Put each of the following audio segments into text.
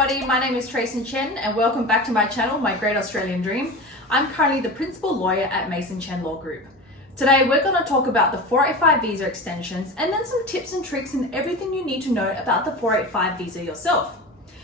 everybody, my name is Traci and Chen and welcome back to my channel, My Great Australian Dream. I'm currently the principal lawyer at Mason Chen Law Group. Today we're going to talk about the 485 visa extensions and then some tips and tricks and everything you need to know about the 485 visa yourself,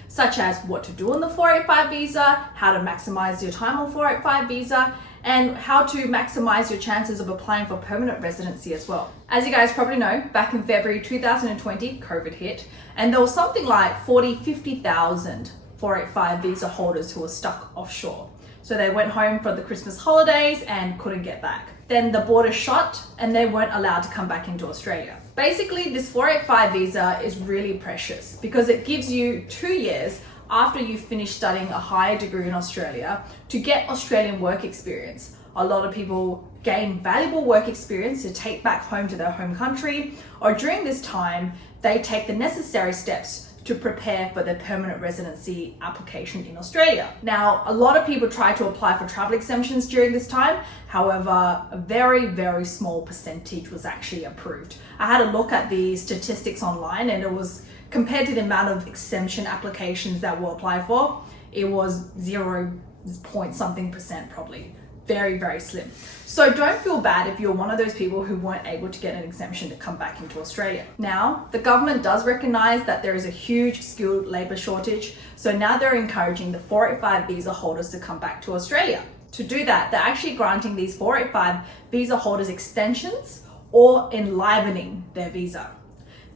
such as what to do on the 485 visa, how to maximize your time on 485 visa, and how to maximize your chances of applying for permanent residency as well. As you guys probably know, back in February 2020, COVID hit, and there was something like 50,000 485 visa holders who were stuck offshore. So they went home for the Christmas holidays and couldn't get back. Then the border shut and they weren't allowed to come back into Australia. Basically, this 485 visa is really precious because it gives you 2 years after you finish studying a higher degree in Australia to get Australian work experience. A lot of people gain valuable work experience to take back home to their home country, or during this time, they take the necessary steps to prepare for their permanent residency application in Australia. Now, a lot of people try to apply for travel exemptions during this time. However, a very small percentage was actually approved. I had a look at the statistics online and it was compared to the amount of exemption applications that were applied for, it was 0 point something percent probably. Very slim. So don't feel bad if you're one of those people who weren't able to get an exemption to come back into Australia. Now, the government does recognize that there is a huge skilled labor shortage. So now they're encouraging the 485 visa holders to come back to Australia. To do that, they're actually granting these 485 visa holders extensions or enlivening their visa.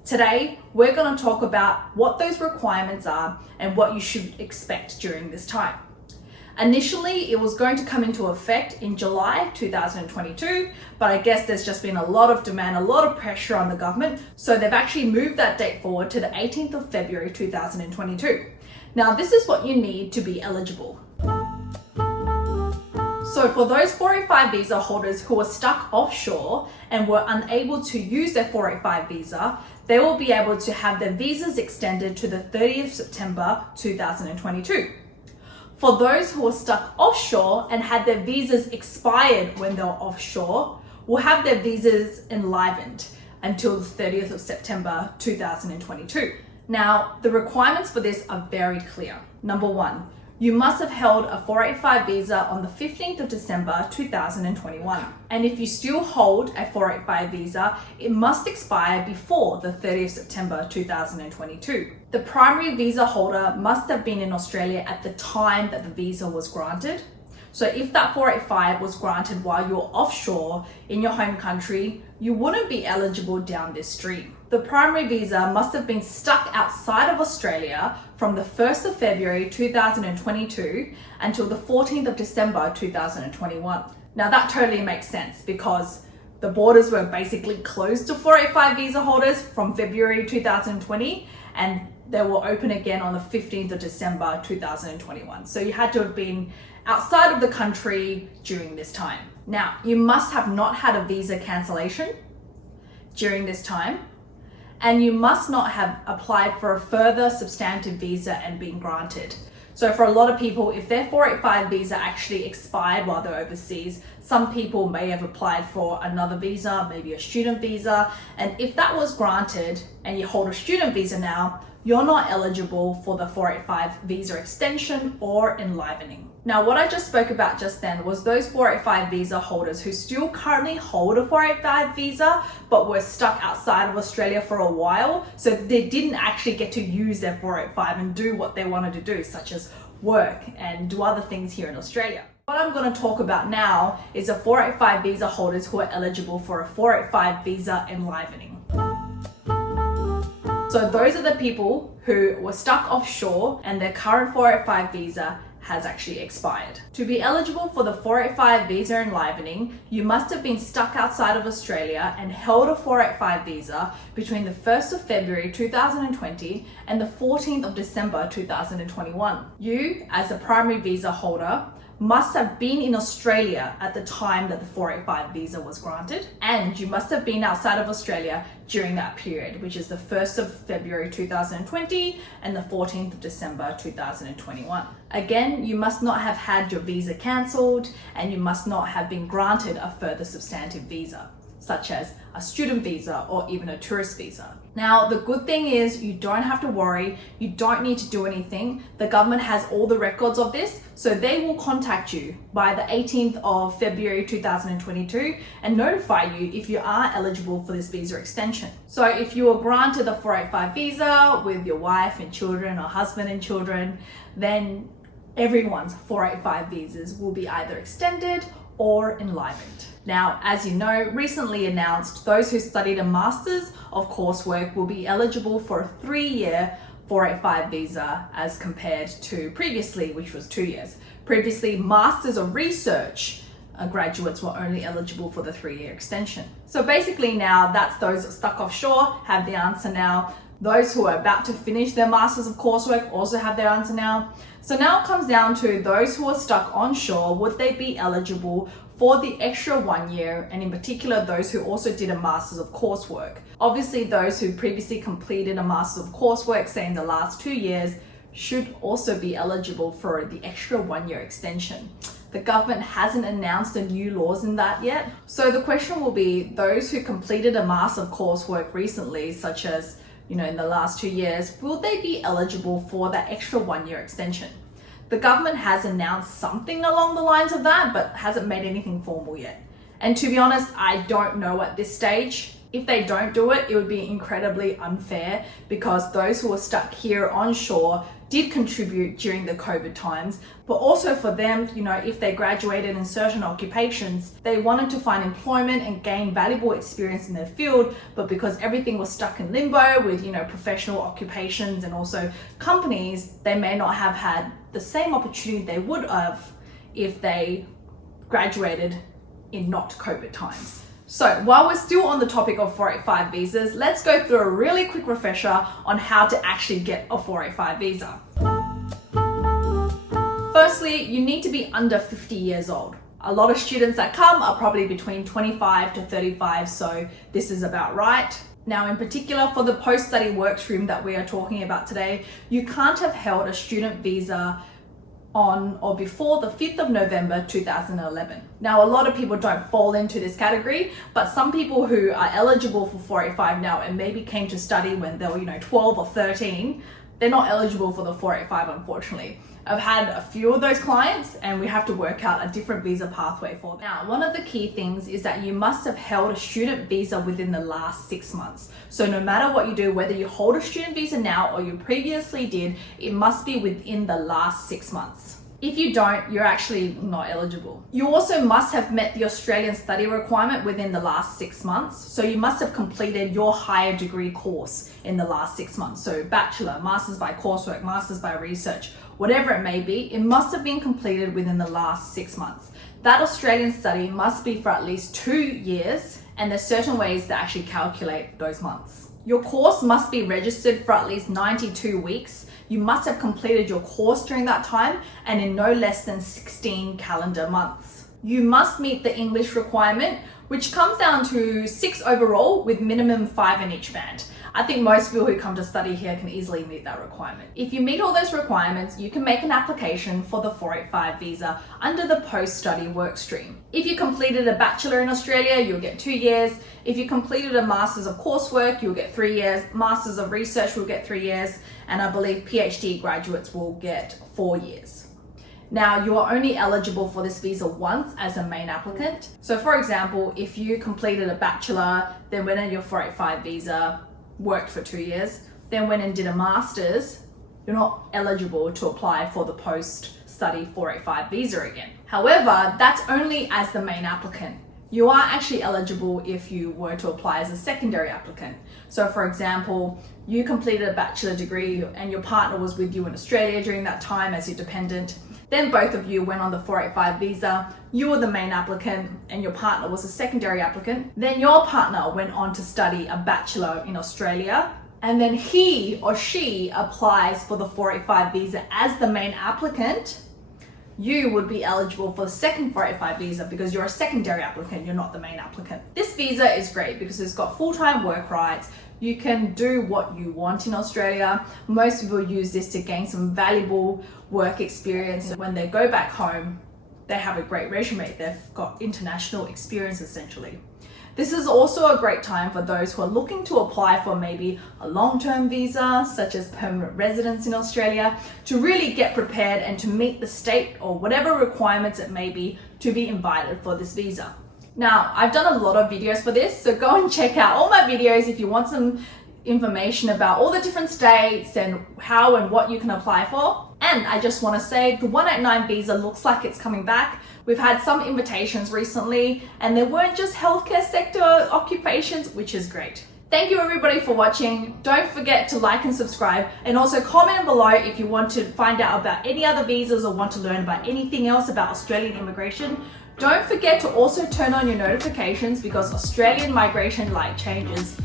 Today, we're going to talk about what those requirements are and what you should expect during this time. Initially, it was going to come into effect in July 2022, but I guess there's just been a lot of demand, a lot of pressure on the government. So they've actually moved that date forward to the 18th of February 2022. Now, this is what you need to be eligible. So for those 485 visa holders who are stuck offshore and were unable to use their 485 visa, they will be able to have their visas extended to the 30th September 2022. For those who are stuck offshore and had their visas expired when they were offshore, will have their visas enlivened until the 30th of September 2022. Now, the requirements for this are very clear. Number 1, you must have held a 485 visa on the 15th of December 2021. And if you still hold a 485 visa, it must expire before the 30th September 2022. The primary visa holder must have been in Australia at the time that the visa was granted. So if that 485 was granted while you're offshore in your home country, you wouldn't be eligible down this stream. The primary visa must have been stuck outside of Australia from the 1st of February 2022 until the 14th of December 2021. Now that totally makes sense because the borders were basically closed to 485 visa holders from February 2020 and they were open again on the 15th of December 2021. So you had to have been outside of the country during this time. Now, you must have not had a visa cancellation during this time, and you must not have applied for a further substantive visa and been granted. So for a lot of people, if their 485 visa actually expired while they're overseas, some people may have applied for another visa, maybe a student visa. And if that was granted and you hold a student visa now, you're not eligible for the 485 visa extension or enlivening. Now, what I just spoke about just then was those 485 visa holders who still currently hold a 485 visa, but were stuck outside of Australia for a while. So they didn't actually get to use their 485 and do what they wanted to do, such as work and do other things here in Australia. What I'm going to talk about now is the 485 visa holders who are eligible for a 485 visa enlivening. So those are the people who were stuck offshore and their current 485 visa has actually expired. To be eligible for the 485 visa enlivening, you must have been stuck outside of Australia and held a 485 visa between the 1st of February 2020 and the 14th of December 2021. You, as a primary visa holder, must have been in Australia at the time that the 485 visa was granted, and you must have been outside of Australia during that period, which is the 1st of February 2020 and the 14th of December 2021. Again, you must not have had your visa cancelled and you must not have been granted a further substantive visa. such as a student visa or even a tourist visa. Now, the good thing is you don't have to worry, you don't need to do anything. The government has all the records of this, so they will contact you by the 18th of February 2022 and notify you if you are eligible for this visa extension. So if you were granted the 485 visa with your wife and children or husband and children, then everyone's 485 visas will be either extended or enlivened. Now, as you know, recently announced, those who studied a Masters of Coursework will be eligible for a 3-year 485 visa as compared to previously, which was 2 years. Previously, Masters of Research graduates were only eligible for the 3-year extension. So basically now, that's those stuck offshore have the answer now. Those who are about to finish their Masters of Coursework also have their answer now. So now it comes down to those who are stuck onshore, would they be eligible for the extra 1 year, and in particular those who also did a Masters of Coursework. Obviously those who previously completed a Masters of Coursework, say in the last 2 years, should also be eligible for the extra 1 year extension. The government hasn't announced the new laws in that yet. So the question will be, those who completed a Masters of Coursework recently, such as in the last 2 years, will they be eligible for that extra 1 year extension? The government has announced something along the lines of that, but hasn't made anything formal yet. And to be honest, I don't know at this stage. If they don't do it, it would be incredibly unfair because those who are stuck here onshore did contribute during the COVID times, but also for them, if they graduated in certain occupations, they wanted to find employment and gain valuable experience in their field, but because everything was stuck in limbo with, professional occupations and also companies, they may not have had the same opportunity they would have if they graduated in not COVID times. So while we're still on the topic of 485 visas, let's go through a really quick refresher on how to actually get a 485 visa. Firstly, you need to be under 50 years old. A lot of students that come are probably between 25 to 35, so this is about right. Now, in particular, for the post-study workstream that we are talking about today, you can't have held a student visa on or before the 5th of November 2011. Now, a lot of people don't fall into this category, but some people who are eligible for 485 now and maybe came to study when they were 12 or 13, they're not eligible for the 485, unfortunately. I've had a few of those clients and we have to work out a different visa pathway for them. Now, one of the key things is that you must have held a student visa within the last 6 months. So no matter what you do, whether you hold a student visa now or you previously did, it must be within the last 6 months. If you don't, you're actually not eligible. You also must have met the Australian study requirement within the last 6 months. So you must have completed your higher degree course in the last 6 months. So bachelor, masters by coursework, masters by research, whatever it may be, it must have been completed within the last 6 months. That Australian study must be for at least 2 years, and there's certain ways to actually calculate those months. Your course must be registered for at least 92 weeks. You must have completed your course during that time and in no less than 16 calendar months. You must meet the English requirement, which comes down to 6 overall with minimum 5 in each band. I think most people who come to study here can easily meet that requirement. If you meet all those requirements, you can make an application for the 485 visa under the post-study work stream. If you completed a bachelor in Australia, you'll get 2 years. If you completed a Masters of Coursework, you'll get 3 years. Masters of Research will get 3 years. And I believe PhD graduates will get 4 years. Now, you are only eligible for this visa once as a main applicant. So for example, if you completed a bachelor, then went on your 485 visa, worked for 2 years, then went and did a master's, you're not eligible to apply for the post-study 485 visa again. However, that's only as the main applicant. You are actually eligible if you were to apply as a secondary applicant. So for example, you completed a bachelor degree and your partner was with you in Australia during that time as your dependent. Then both of you went on the 485 visa, you were the main applicant and your partner was a secondary applicant. Then your partner went on to study a bachelor in Australia, and then he or she applies for the 485 visa as the main applicant. You would be eligible for the second 485 visa because you're a secondary applicant, you're not the main applicant. This visa is great because it's got full-time work rights. You can do what you want in Australia. Most people use this to gain some valuable work experience. When they go back home, they have a great resume. They've got international experience essentially. This is also a great time for those who are looking to apply for maybe a long-term visa, such as permanent residence in Australia, to really get prepared and to meet the state or whatever requirements it may be to be invited for this visa. Now, I've done a lot of videos for this, so go and check out all my videos if you want some information about all the different states and how and what you can apply for. And I just want to say the 189 visa looks like it's coming back. We've had some invitations recently and they weren't just healthcare sector occupations, which is great. Thank you everybody for watching. Don't forget to like and subscribe, and also comment below if you want to find out about any other visas or want to learn about anything else about Australian immigration. Don't forget to also turn on your notifications because Australian migration changes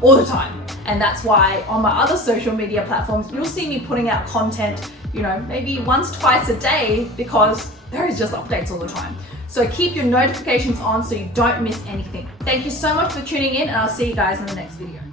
all the time. And that's why on my other social media platforms, you'll see me putting out content, maybe once, twice a day, because there is just updates all the time. So keep your notifications on so you don't miss anything. Thank you so much for tuning in, and I'll see you guys in the next video.